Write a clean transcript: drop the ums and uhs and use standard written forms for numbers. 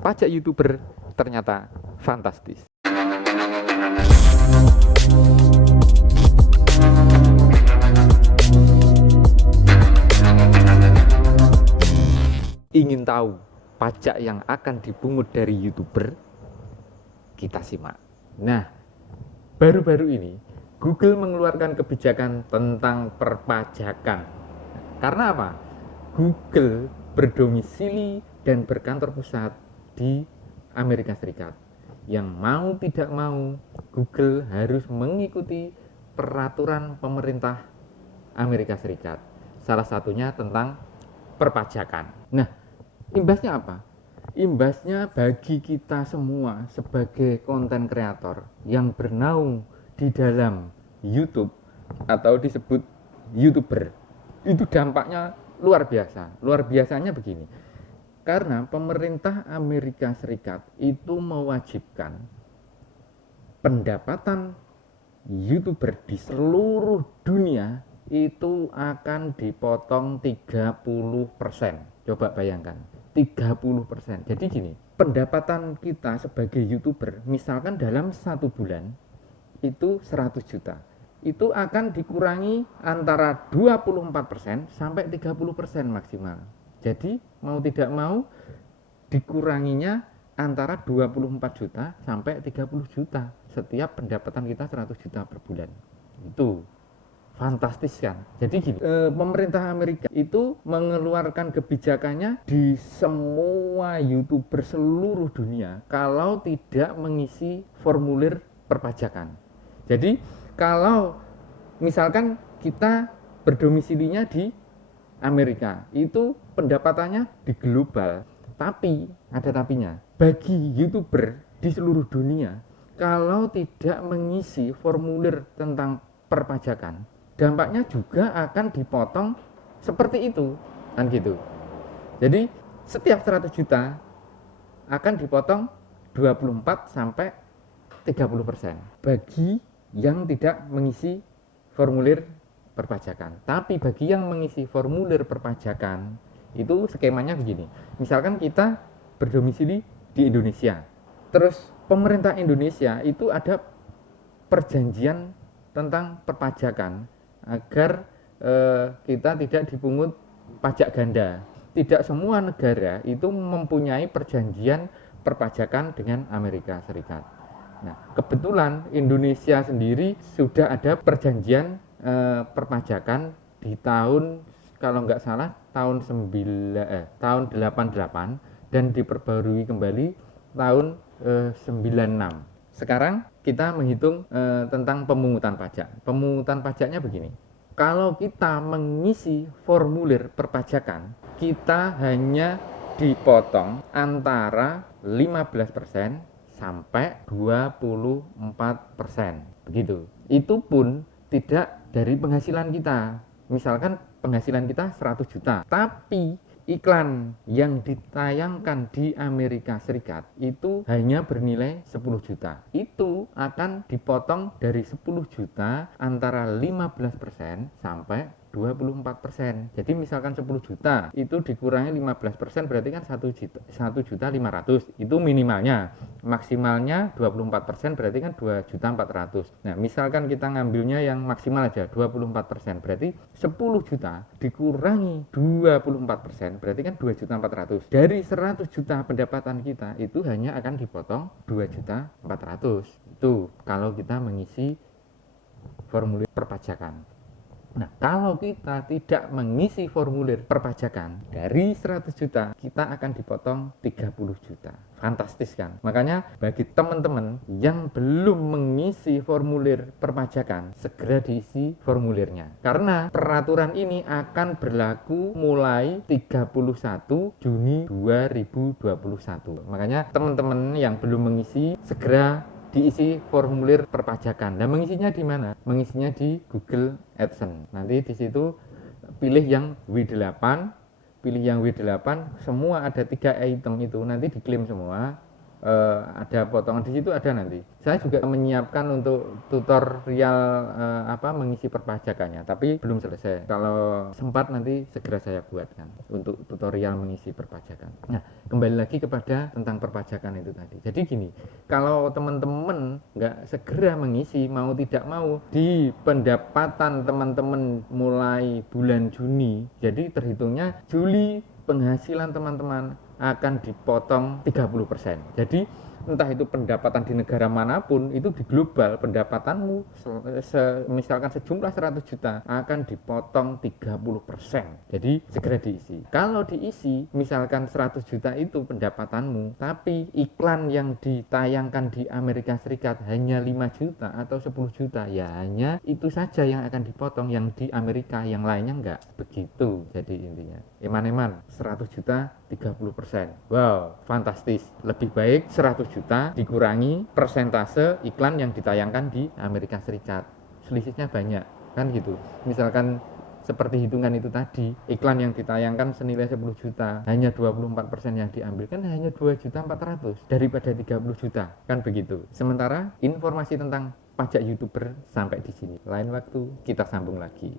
pajak YouTuber ternyata fantastis. Ingin tahu pajak yang akan dipungut dari YouTuber? Kita simak. Nah, baru-baru ini Google mengeluarkan kebijakan tentang perpajakan. Karena apa? Google berdomisili dan berkantor pusat di Amerika Serikat. Yang mau tidak mau, Google harus mengikuti peraturan pemerintah Amerika Serikat. Salah satunya tentang perpajakan. Nah, imbasnya apa? Imbasnya bagi kita semua sebagai konten kreator yang bernaung di dalam YouTube atau disebut YouTuber, itu dampaknya luar biasa. Luar biasanya begini, karena pemerintah Amerika Serikat itu mewajibkan pendapatan YouTuber di seluruh dunia itu akan dipotong 30%. Coba bayangkan, 30%. Jadi gini, pendapatan kita sebagai YouTuber, misalkan dalam 1 bulan itu 100 juta, itu akan dikurangi antara 24% sampai 30% maksimal. Jadi mau tidak mau dikuranginya antara 24 juta sampai 30 juta setiap pendapatan kita 100 juta per bulan. Itu fantastis kan. Jadi gini, pemerintah Amerika itu mengeluarkan kebijakannya di semua YouTuber seluruh dunia kalau tidak mengisi formulir perpajakan. Jadi kalau misalkan kita berdomisilinya di Amerika, itu pendapatannya di global. Tapi ada tapinya. Bagi YouTuber di seluruh dunia, kalau tidak mengisi formulir tentang perpajakan, dampaknya juga akan dipotong seperti itu, kan gitu. Jadi setiap 100 juta akan dipotong 24 sampai 30% bagi yang tidak mengisi formulir perpajakan. Tapi bagi yang mengisi formulir perpajakan, itu skemanya begini. Misalkan kita berdomisili di Indonesia, terus pemerintah Indonesia itu ada perjanjian tentang perpajakan agar kita tidak dipungut pajak ganda. Tidak semua negara itu mempunyai perjanjian perpajakan dengan Amerika Serikat. Nah, kebetulan Indonesia sendiri sudah ada perjanjian perpajakan di tahun, kalau nggak salah tahun 88 dan diperbarui kembali tahun 96. Sekarang kita menghitung tentang pemungutan pajak. Pemungutan pajaknya begini. Kalau kita mengisi formulir perpajakan, kita hanya dipotong antara 15% sampai 24%. Begitu. Itu pun tidak dari penghasilan kita. Misalkan penghasilan kita 100 juta, tapi iklan yang ditayangkan di Amerika Serikat itu hanya bernilai 10 juta. Itu akan dipotong dari 10 juta antara 15% sampai 24%. Jadi misalkan 10 juta itu dikurangi 15% berarti kan 1.500.000. Itu minimalnya. Maksimalnya 24% berarti kan 2.400.000. Nah, misalkan kita ngambilnya yang maksimal aja 24%, berarti 10 juta dikurangi 24% berarti kan 2.400.000. Dari 100 juta pendapatan kita itu hanya akan dipotong 2.400.000. Itu kalau kita mengisi formulir perpajakan. Nah, kalau kita tidak mengisi formulir perpajakan, dari 100 juta kita akan dipotong 30 juta. Fantastis kan? Makanya bagi teman-teman yang belum mengisi formulir perpajakan, segera diisi formulirnya. Karena peraturan ini akan berlaku mulai 31 Juni 2021. Makanya teman-teman yang belum mengisi segera diisi formulir perpajakan. Dan mengisinya di mana? Mengisinya di Google AdSense. Nanti di situ pilih yang W8, semua ada 3 item itu nanti diklaim semua. ada potongan di situ, ada nanti. Saya juga menyiapkan untuk tutorial mengisi perpajakannya, tapi belum selesai. Kalau sempat nanti segera saya buatkan untuk tutorial mengisi perpajakan. Nah, kembali lagi kepada tentang perpajakan itu tadi. Jadi gini, kalau teman-teman nggak segera mengisi, mau tidak mau, di pendapatan teman-teman mulai bulan Juni, jadi terhitungnya Juli, penghasilan teman-teman akan dipotong 30%. Jadi entah itu pendapatan di negara manapun, itu di global pendapatanmu misalkan sejumlah 100 juta akan dipotong 30%. Jadi segera diisi. Kalau diisi misalkan 100 juta itu pendapatanmu, tapi iklan yang ditayangkan di Amerika Serikat hanya 5 juta atau 10 juta, ya hanya itu saja yang akan dipotong, yang di Amerika, yang lainnya enggak. Begitu jadi intinya. Eman-eman 100 juta 30%. Wow, fantastis. Lebih baik 100 juta dikurangi persentase iklan yang ditayangkan di Amerika Serikat. Selisihnya banyak, kan gitu. Misalkan seperti hitungan itu tadi, iklan yang ditayangkan senilai 10 juta, hanya 24% yang diambil, kan hanya 2.400.000 daripada 30 juta, kan begitu. Sementara informasi tentang pajak YouTuber sampai di sini. Lain waktu kita sambung lagi.